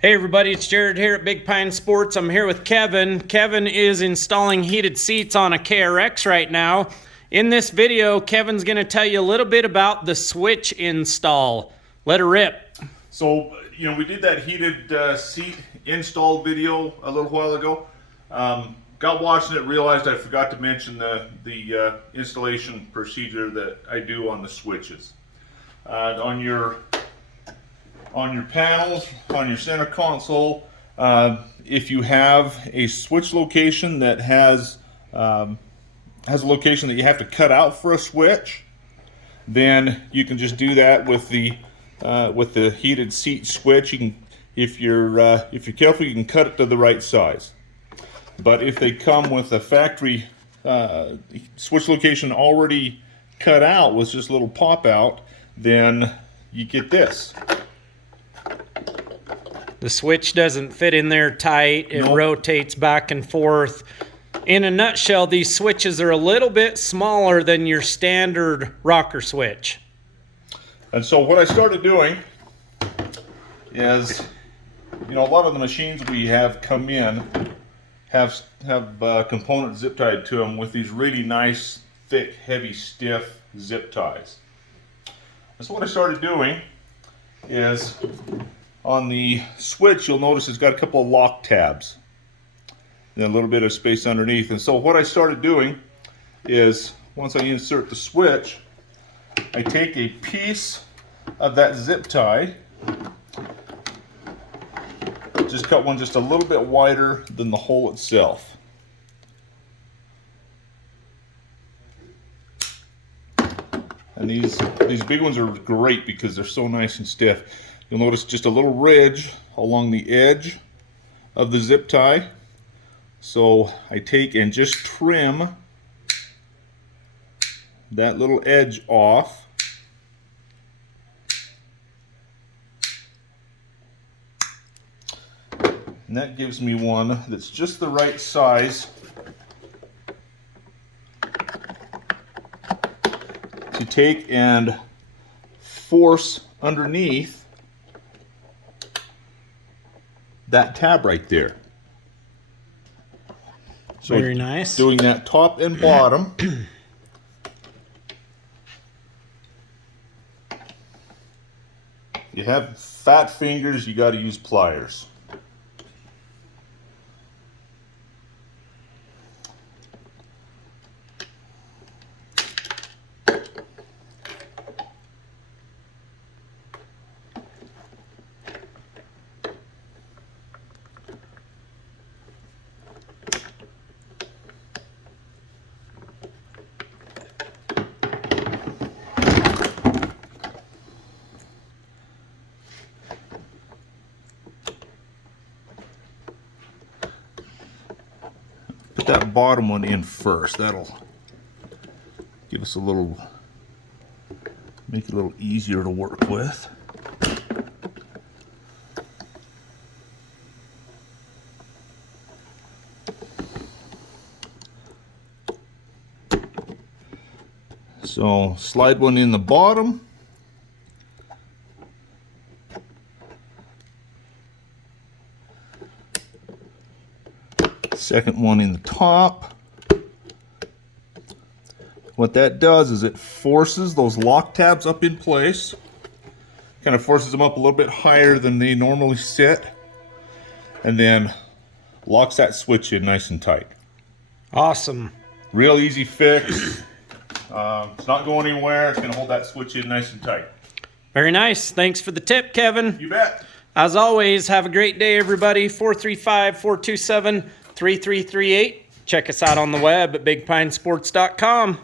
Hey everybody, it's Jared here at Big Pine Sports. I'm here with Kevin. Kevin is installing heated seats on a KRX right now. In this video, Kevin's going to tell you a little bit about the switch install. Let her rip. So, we did that heated seat install video a little while ago. Got watching it, realized I forgot to mention the installation procedure that I do on the switches. On your panels, on your center console, if you have a switch location that has a location that you have to cut out for a switch, then you can just do that with the heated seat switch. You can, if you're careful, you can cut it to the right size. But if they come with a factory switch location already cut out with just a little pop out, then you get this. The switch doesn't fit in there tight. It rotates back and forth. In a nutshell, these switches are a little bit smaller than your standard rocker switch. And so what I started doing is, a lot of the machines we have come in have components zip tied to them with these really nice, thick, heavy, stiff zip ties. And so what I started doing is, on the switch, you'll notice it's got a couple of lock tabs and a little bit of space underneath. And so what I started doing is, once I insert the switch, I take a piece of that zip tie, just cut one just a little bit wider than the hole itself. And these big ones are great because they're so nice and stiff. You'll notice just a little ridge along the edge of the zip tie. So I take and just trim that little edge off. And that gives me one that's just the right size to take and force underneath that tab right there. So very nice. Doing that top and bottom. You have fat fingers, you got to use pliers. Put that bottom one in first. That'll give us make it a little easier to work with. So slide one in the bottom. Second one in the top. What that does is it forces those lock tabs up in place. Kind of forces them up a little bit higher than they normally sit. And then locks that switch in nice and tight. Awesome. Real easy fix. It's not going anywhere. It's going to hold that switch in nice and tight. Very nice. Thanks for the tip, Kevin. You bet. As always, have a great day, everybody. 435-427-3338. Check us out on the web at bigpinesports.com.